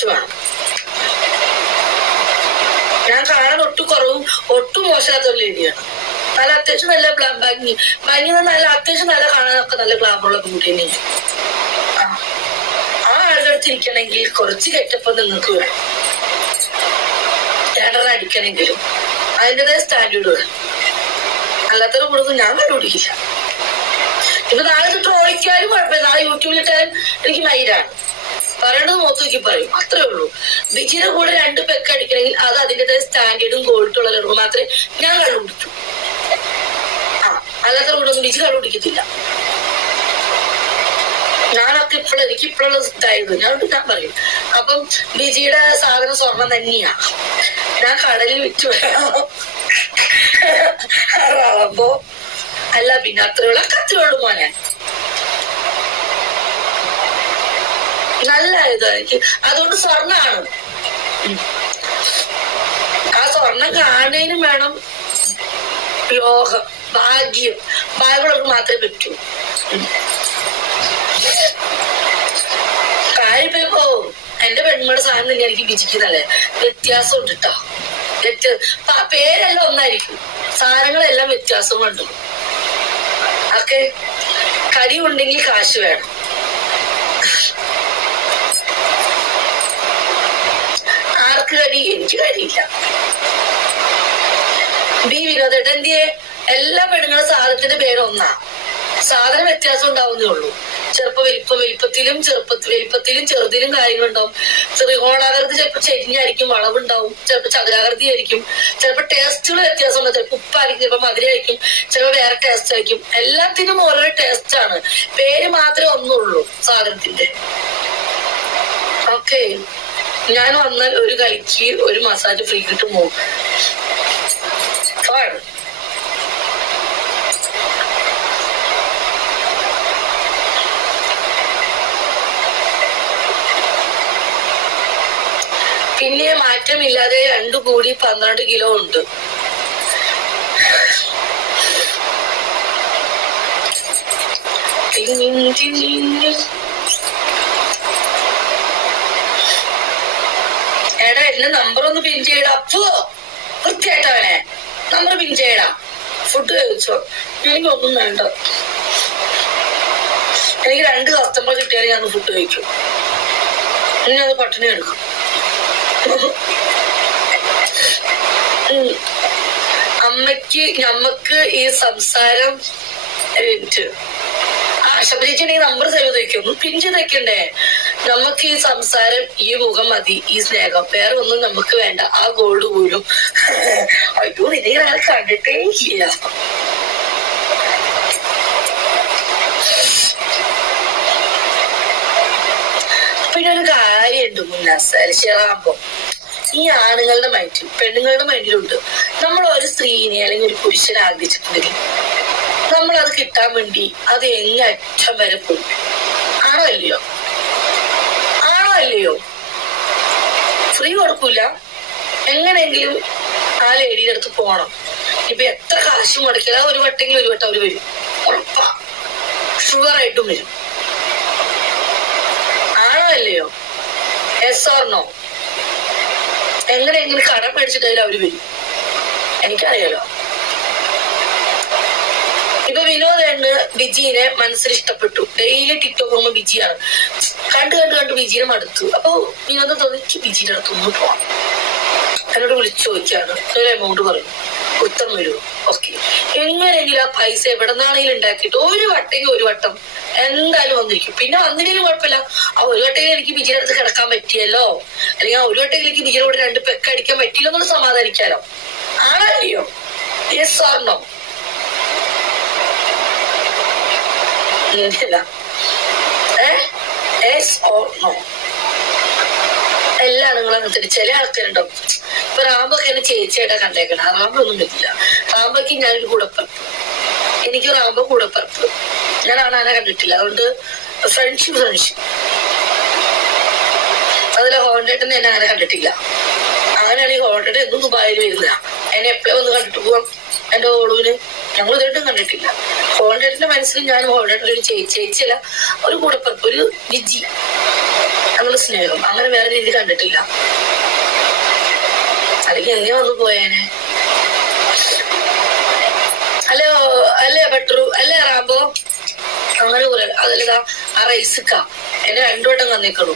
കാശ് വേണം. ഞാൻ കാണാൻ ഒട്ടും കുറവും ഒട്ടും മോശമില്ലാത്ത ഒരു ലേഡിയാണ്. നല്ല അത്യാവശ്യം നല്ല ഭംഗി നല്ല അത്യാവശ്യം നല്ല കാണാനൊക്കെ നല്ല ഗ്ലാമറുള്ള പെൺകുട്ടി തന്നെയാണ്. ആ ആളുടെ അടുത്ത് ഇരിക്കണമെങ്കിൽ കുറച്ച് കെട്ടപ്പം നിങ്ങൾക്ക് വേണം. ഏടറ അടിക്കണമെങ്കിലും അതിൻ്റെതായ സ്റ്റാൻഡേർഡ് വേണം. അല്ലാത്തൊരു കൂടുതൽ ഞാൻ കണ്ടുപിടിക്കില്ല. ഇപ്പൊ നാളെ ട്രോളിക്കാരും കുഴപ്പമില്ല, നാളെ യൂട്യൂബിലിട്ടാലും എനിക്ക് മൈരാണ്. പറയണത് നോക്കി നോക്കി പറയും, അത്രേ ഉള്ളൂ. ബിജിയുടെ കൂടെ 2 പെക്ക് അടിക്കണമെങ്കിൽ അത് അതിൻ്റെതായ സ്റ്റാൻഡേർഡും ക്വാളിറ്റി ഉള്ള ലഡു മാത്രമേ ഞാൻ കണ്ടുപിടിക്കൂ. അല്ലാത്ത കൂടെ ഒന്നും ബിജി കണ്ടുപിടിക്കത്തില്ല. ഞാനൊക്കെ എനിക്ക് ഇപ്പോഴുള്ള ഇതായിരുന്നു ഞാൻ പറയും. അപ്പം ബിജിയുടെ സാധനം സ്വർണം തന്നെയാ. ഞാൻ കടലിൽ വിറ്റു ആവുമ്പോ അല്ല പിന്നെ അത്രയുള്ള കത്തിയുള്ളൂ മോനെ. നല്ല ഇതാ എനിക്ക് അതുകൊണ്ട് സ്വർണ്ണാണ്. ആ സ്വർണം കാണുന്നതിനും വേണം യോഗം, ഭാഗ്യമുള്ളവർക്ക് മാത്രമേ പറ്റൂ. കാര്യപ്പോ എന്റെ പെൺമയുടെ സാധനം തന്നെ എനിക്ക് ബിജിക്കുന്നല്ലേ. വ്യത്യാസം ഉണ്ട് കേട്ടോ. പേരെല്ലാം ഒന്നായിരിക്കും, സാധനങ്ങളെല്ലാം വ്യത്യാസം കണ്ടു. ഒക്കെ കരി ഉണ്ടെങ്കിൽ കാശ് വേണം. ആർക്ക് കരി? എനിക്ക് കരിയില്ല. ബി വിനോദേട്ടൻ എന്തിയെ? എല്ലാ പെണ്ണുങ്ങളുടെ സാധനത്തിന്റെ പേര് ഒന്നാ, സാധനം വ്യത്യാസം ഉണ്ടാവുന്നേ ഉള്ളൂ. വലിപ്പത്തിലും ചെറുതിലും കാര്യങ്ങളുണ്ടാവും. ത്രികോണാകൃതി ചിലപ്പോ ചെരിഞ്ഞായിരിക്കും, വളവുണ്ടാവും, ചിലപ്പോ ചതുരാകൃതി ആയിരിക്കും, ചിലപ്പോ ടേസ്റ്റുകൾ വ്യത്യാസം ഉണ്ടാവും. ചിലപ്പോ ഉപ്പായിരിക്കും, ചിലപ്പോ മധുരമായിരിക്കും, ചിലപ്പോ വേറെ ടേസ്റ്റ് ആയിരിക്കും. എല്ലാത്തിനും ഓരോരോ ടേസ്റ്റ് ആണ്. പേര് മാത്രമേ ഒന്നുള്ളൂ സാധനത്തിന്റെ. ഓക്കെ, ഞാൻ വന്നാൽ ഒരു കൈക്ക് ഒരു മസാജ് ഫ്രീ കിട്ടുമോ? പിന്നെ മാറ്റമില്ലാതെ 2 കൂടി 12 കിലോ ഉണ്ട്. എടാ എന്റെ നമ്പർ ഒന്ന് പിൻ ചെയ്യടാ. അപ്പോ വൃത്തിയായിട്ടവനെ നമ്പർ പിൻ ചെയ്യടാ. ഫുഡ് കഴിച്ചോ? എനിക്കൊന്നും വേണ്ട. എനിക്ക് 2 കസ്റ്റമർ കിട്ടിയാൽ ഞാൻ ഫുഡ് കഴിക്കും. ഇനി അത് പട്ടിണി എടുക്കും. ഞമ്മക്ക് ഈ സംസാരം ശബരിച്ചി നമ്പർ സേവ് തയ്ക്കൊന്നും പിഞ്ച് തയ്ക്കണ്ടേ. നമുക്ക് ഈ സംസാരം, ഈ മുഖം മതി, ഈ സ്നേഹം, വേറെ ഒന്നും നമുക്ക് വേണ്ട. ആ ഗോൾഡ് പോലും അയ്യോ ഇനി ഞാൻ കണ്ടിട്ടേ ഇല്ല. പിന്നെ ഒരു കാര്യമുണ്ട് മുന്നാകുമ്പോ ഈ ആണുങ്ങളുടെ മൈൻഡിൽ പെണ്ണുങ്ങളുടെ മൈൻഡിലുണ്ട്. നമ്മൾ ഒരു സ്ത്രീനെ അല്ലെങ്കിൽ ഒരു പുരുഷനെ ആഗ്രഹിച്ചിട്ടുണ്ടെങ്കിൽ നമ്മളത് കിട്ടാൻ വേണ്ടി അത് എങ്ങറ്റം വരെ പോകും. ആണോ അല്ലയോ? ഫ്രീ കൊടുക്കൂല. എങ്ങനെയെങ്കിലും ആ ലേഡിയുടെ അടുത്ത് പോണം. ഇപ്പൊ എത്ര കാശ് മുടക്കിയാൽ ഒരു വട്ടെങ്കിൽ ഒരു വട്ടം അവര് വരും, ഉറപ്പാ. ഷുഗറായിട്ടും വരും. ആണോ അല്ലയോ? Yes or no? എങ്ങനെയെങ്കിലും കടം മേടിച്ചിട്ടായാലും അവര് വരും. എനിക്കറിയാലോ. ഇപ്പൊ വിനോദേണ് ബിജിനെ മനസ്സിൽ ഇഷ്ടപ്പെട്ടു. ഡെയിലി ടിക്ടോക്ക് പോകുമ്പോ ബിജിയാണ്. കണ്ട് ബിജിനെ മടുത്തു. അപ്പൊ വിനോദം തോന്നി ബിജിയുടെ അടുത്ത് ഒന്ന് പോവാം. എന്നോട് വിളിച്ചു ചോദിക്കാണ്. ഒരു എമൗണ്ട് പറയും, ഉത്തരം വരൂ. ഓക്കെ, എങ്ങനെയെങ്കിലും ആ പൈസ എവിടെ നിന്നാണെങ്കിലും ഉണ്ടാക്കിയിട്ട് ഒരു വട്ടം എന്തായാലും വന്നിരിക്കും. പിന്നെ വന്നില്ലെങ്കിലും കുഴപ്പമില്ല. ആ ഒരു വട്ടെങ്കിലും എനിക്ക് ബിജിയുടെ അടുത്ത് കിടക്കാൻ പറ്റിയല്ലോ, അല്ലെങ്കിൽ ആ ഒരു വട്ടെങ്കിലും എനിക്ക് ബിജിയുടെ കൂടെ 2 പെക്ക് അടിക്കാൻ പറ്റിയില്ലോ എന്നൊന്ന് സമാധാനിക്കാലോ. ആണല്ലയോ? Yes or no? എല്ലാ ആണുങ്ങളും അങ്ങനത്തെ. ചില ആൾക്കാരുണ്ടാവും. ഇപ്പൊ റാമ്പൊക്കെ എന്നെ ചേച്ചിയായിട്ടാ കണ്ടേക്കണം. റാമ്പൊന്നും പറ്റില്ല. റാമ്പൊക്കെ ഞാനൊരു കൂടപ്പറപ്പ്. എനിക്ക് റാമ്പോ കൂടപ്പറപ്പ്. ഞാൻ ആണാനെ കണ്ടിട്ടില്ല. അതുകൊണ്ട് ഫ്രണ്ട്ഷിപ്പ് അതിലെ ഹോണ്ടേട്ടനെ എന്നെ അങ്ങനെ കണ്ടിട്ടില്ല. അങ്ങനെയാണെങ്കിൽ ഹോണ്ടേട്ടൻ എന്നും ദുബായിൽ വരുന്ന എന്നെ എപ്പോഴും ഒന്ന് കണ്ടിട്ട് പോവാം. എന്റെ ഓളുവിന് ഞങ്ങൾ ഇതായിട്ടും കണ്ടിട്ടില്ല. ഹോണ്ടേട്ടന്റെ മനസ്സിൽ ഞാൻ ഹോണ്ടേട്ടൻ്റെ ഒരു ചേച്ചിയല്ല, ഒരു കൂടപ്പറപ്പ്, ഒരു ബിജി. എന്നുള്ള സ്നേഹം അങ്ങനെ വേറെ രീതി കണ്ടിട്ടില്ല. അല്ലെങ്കിൽ എങ്ങനെ വന്നു പോയേനെ. ഹലോ അല്ലേ ബട്രു അല്ലേ റാബോ അങ്ങനെ പോലെ അതല്ലതാ ആ റൈസിക്ക എന്നെ 2 വട്ടം വന്നേക്കണു.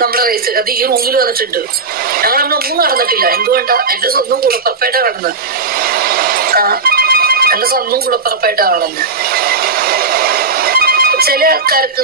നമ്മുടെ റൈസ് അത് ഈ റൂമിൽ വന്നിട്ടുണ്ട്. ഞങ്ങൾ നമ്മളൊന്നും നടന്നിട്ടില്ല. എന്തുകൊണ്ടാ? എന്റെ സ്വന്തം കൂടപ്പറപ്പായിട്ടാ നടന്നത്. എന്റെ സ്വന്തം കൂടപ്പറപ്പായിട്ടാ നടന്നത്. ചില ആൾക്കാർക്ക്